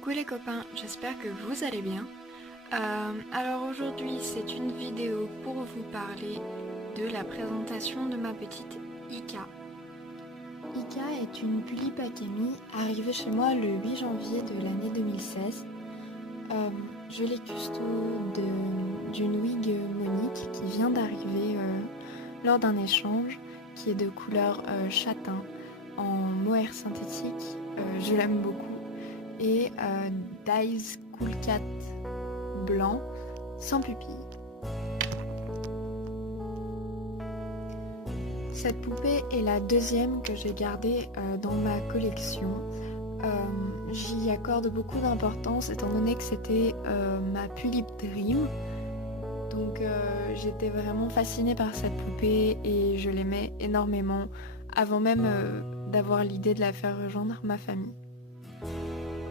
Coucou les copains, j'espère que vous allez bien. Alors aujourd'hui c'est une vidéo pour vous parler de la présentation de ma petite Ika. Ika est une Pulipe Akemi arrivée chez moi le 8 janvier de l'année 2016. Je l'ai custo d'une wig Monique qui vient d'arriver lors d'un échange qui est de couleur châtain en mohair synthétique. Je l'aime beaucoup. Et Dice Cool Cat blanc sans pupille. Cette poupée est la deuxième que j'ai gardée dans ma collection. J'y accorde beaucoup d'importance étant donné que c'était ma Pulipe Dream. Donc j'étais vraiment fascinée par cette poupée et je l'aimais énormément avant même d'avoir l'idée de la faire rejoindre ma famille.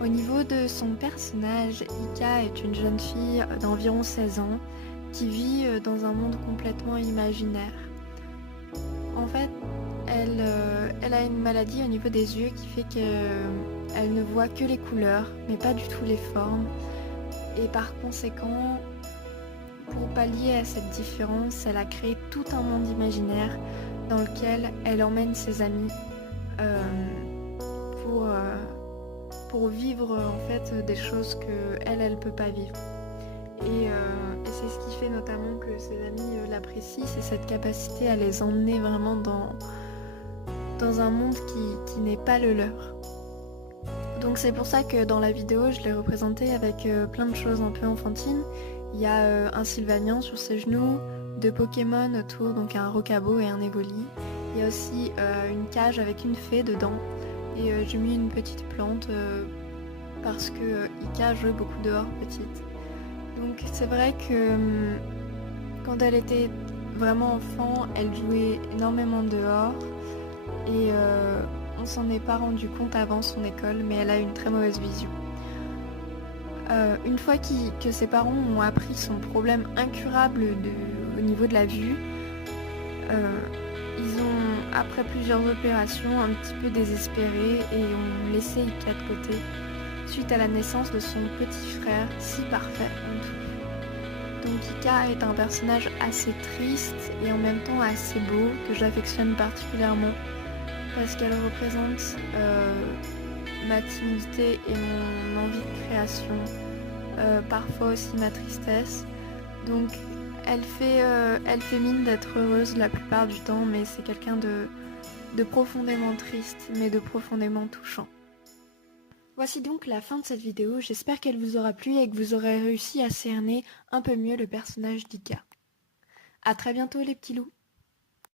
Au niveau de son personnage, Ika est une jeune fille d'environ 16 ans qui vit dans un monde complètement imaginaire. En fait, elle a une maladie au niveau des yeux qui fait qu'elle ne voit que les couleurs, mais pas du tout les formes. Et par conséquent, pour pallier à cette différence, elle a créé tout un monde imaginaire dans lequel elle emmène ses amis pour vivre en fait des choses que elle peut pas vivre. Et c'est ce qui fait notamment que ses amis l'apprécient, c'est cette capacité à les emmener vraiment dans un monde qui n'est pas le leur. Donc c'est pour ça que dans la vidéo je l'ai représenté avec plein de choses un peu enfantines. Il y a un Sylvanien sur ses genoux, 2 Pokémon autour, donc un Rocabo et un Evoli. Il y a aussi une cage avec une fée dedans. Et j'ai mis une petite plante parce que Ika jouait beaucoup dehors petite. Donc c'est vrai que quand elle était vraiment enfant, elle jouait énormément dehors et on s'en est pas rendu compte avant son école, mais elle a une très mauvaise vision. Une fois que ses parents ont appris son problème incurable au niveau de la vue, ils ont, après plusieurs opérations, un petit peu désespérés et ont laissé Ika de côté suite à la naissance de son petit frère, si parfait en tout. Donc Ika est un personnage assez triste et en même temps assez beau que j'affectionne particulièrement parce qu'elle représente ma timidité et mon envie de création, parfois aussi ma tristesse. Donc elle fait mine d'être heureuse la plupart du temps, mais c'est quelqu'un de profondément triste, mais de profondément touchant. Voici donc la fin de cette vidéo, j'espère qu'elle vous aura plu et que vous aurez réussi à cerner un peu mieux le personnage d'Ika. A très bientôt les petits loups.